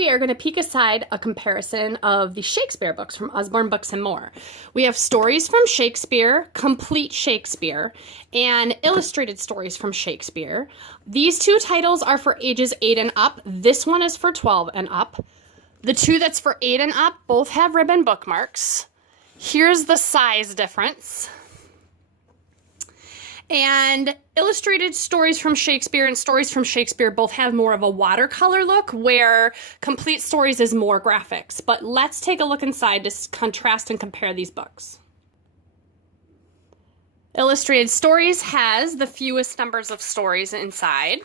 we are going to peek aside a comparison of the Shakespeare books from Usborne Books and More. We have stories from Shakespeare, complete Shakespeare, and illustrated stories from Shakespeare. These two titles are for ages 8 and up. This one is for 12 and up. The two that's for 8 and up both have ribbon bookmarks. Here's the size difference. And illustrated stories from Shakespeare and stories from Shakespeare both have more of a watercolor look, where complete stories is more graphics. But let's take a look inside to contrast and compare these books. Illustrated Stories has the fewest numbers of stories inside.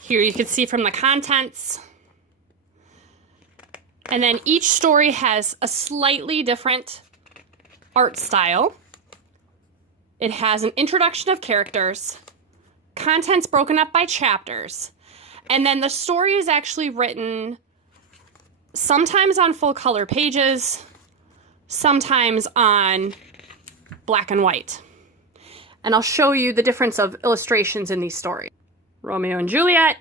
Here you can see from the contents. And then each story has a slightly different art style. It has an introduction of characters, contents broken up by chapters, and then the story is actually written sometimes on full color pages, sometimes on black and white. And I'll show you the difference of illustrations in these stories. Romeo and Juliet,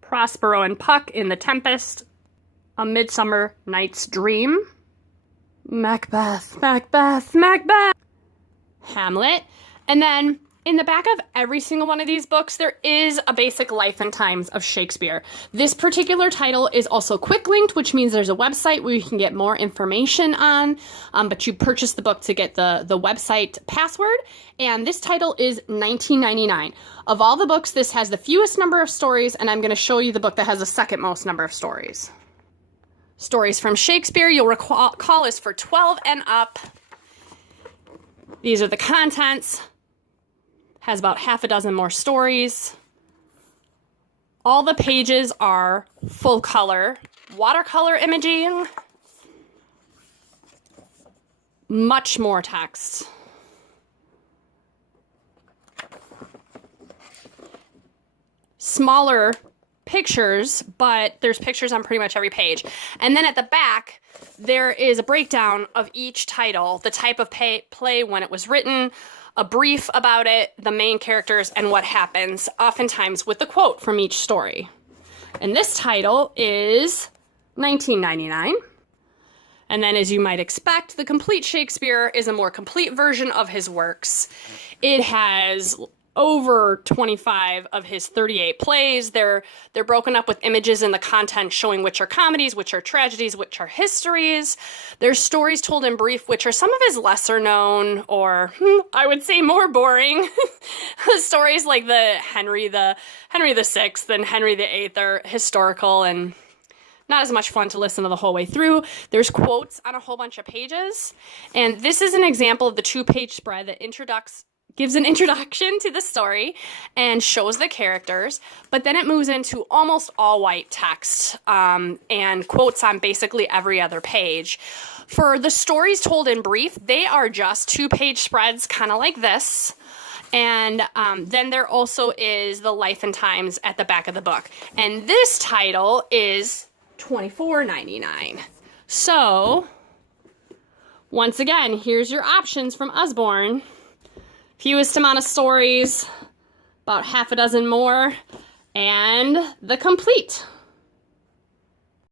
Prospero and Puck in The Tempest, A Midsummer Night's Dream, Macbeth, Macbeth, Macbeth, Hamlet. And then in the back of every single one of these books, there is a basic life and times of Shakespeare. This particular title is also quick linked, which means there's a website where you can get more information on, but you purchase the book to get the website password. And this title is $19.99. Of all the books, this has the fewest number of stories, and I'm going to show you the book that has the second most number of stories. Stories from Shakespeare, you'll recall, is for 12 and up. These are the contents. Has about half a dozen more stories. All the pages are full color, watercolor imaging. Much more text. Smaller pictures, but there's pictures on pretty much every page. And then at the back, there is a breakdown of each title, the type of play, when it was written, a brief about it, the main characters, and what happens, oftentimes with a quote from each story. And this title is $19.99. And then, as you might expect, the complete Shakespeare is a more complete version of his works. It has over 25 of his 38 plays. They're broken up with images in the content showing which are comedies, which are tragedies, which are histories. There's stories told in brief, which are some of his lesser known, or I would say more boring stories, like the Henry VI and Henry VIII are historical and not as much fun to listen to the whole way through. There's quotes on a whole bunch of pages. And this is an example of the 2-page spread that gives an introduction to the story and shows the characters, but then it moves into almost all white text and quotes on basically every other page. For the stories told in brief, they are just 2-page spreads, kind of like this. And then there also is the life and times at the back of the book. And this title is $24.99. So, once again, here's your options from Usborne. Fewest amount of stories, about half a dozen more, and the complete.